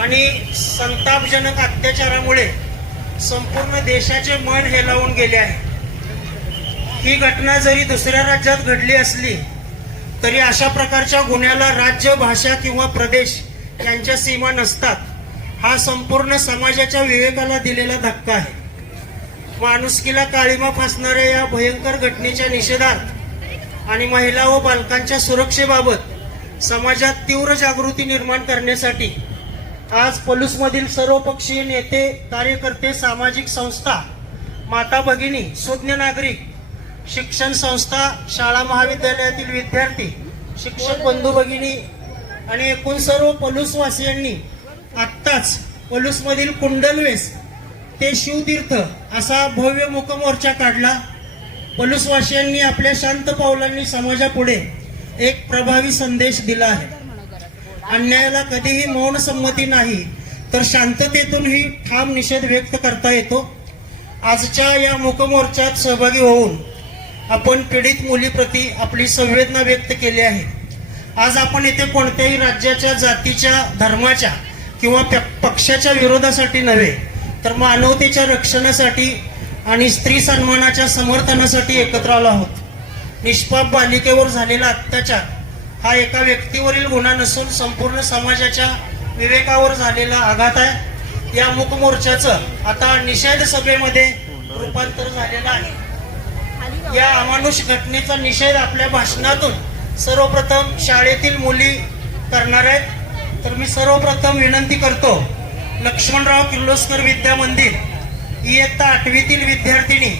आणि संतापजनक अत्याचारामुळे संपूर्ण देशाचे मन हेलावून गेले आहे। ही घटना जरी दुसऱ्या राज्यात घडली असली तरी अशा प्रकारच्या गुन्ह्याला राज्य, भाषा किंवा प्रदेश यांच्या सीमा नसतात। हा संपूर्ण समाजाच्या विवेकाला दिलेला धक्का आहे। माणुसकीला काळिमा फासणाऱ्या या भयंकर घटनेच्या निषेधार्थ आणि महिला व बालकांच्या सुरक्षेबाबत समाजात तीव्र जागृती निर्माण करण्यासाठी आज पलूसमधील सर्वपक्षीय नेते, कार्यकर्ते, सामाजिक संस्था, माता भगिनी, सुज्ञ नागरिक, शिक्षण संस्था, शाळा महाविद्यालयातील विद्यार्थी, शिक्षक बंधू भगिनी आणि एकूण सर्व पलूसवासियांनी आत्ताच पलूसमधील कुंडलवेस ते शिवतीर्थ असा भव्य मुकमोर्चा काढला। पलूसवासियांनी आपल्या शांत पावलांनी समाजापुढे एक प्रभावी संदेश दिला आहे। अन्यायाला कधीही मौन संमती नाही तर शांततेतूनही ठाम निषेध व्यक्त करता येतो। आजच्या या मुकमोर्चात सहभागी होऊन आपण पीडित मुलीप्रती आपली संवेदना व्यक्त केली आहे। आज आपण येथे कोणत्याही राज्याच्या, जातीच्या, धर्माच्या किंवा पक्षाच्या विरोधासाठी नव्हे तर मानवतेच्या रक्षणासाठी आणि स्त्री सन्मानाच्या समर्थनासाठी एकत्र आलो आहोत। निष्पाप बालिकेवर झालेला अत्याचार हा एका व्यक्तीवरील गुन्हा नसून संपूर्ण समाजाच्या विवेकावर झालेला आघात आहे। या मूकमोर्चाचं आता निषेध सभेमध्ये रूपांतर झालेलं आहे। या अमानुष घटनेचा निषेध आपल्या भाषणातून सर्वप्रथम शाळेतील मुली करणार आहेत। तर मी सर्वप्रथम विनंती करतो, लक्ष्मणराव किर्लोस्कर विद्या मंदिर इयत्ता 8वीतील विद्यार्थिनी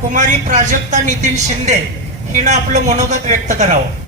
कुमारी प्राजक्ता नितीन शिंदे हिनं आपलं मनोगत व्यक्त करावं।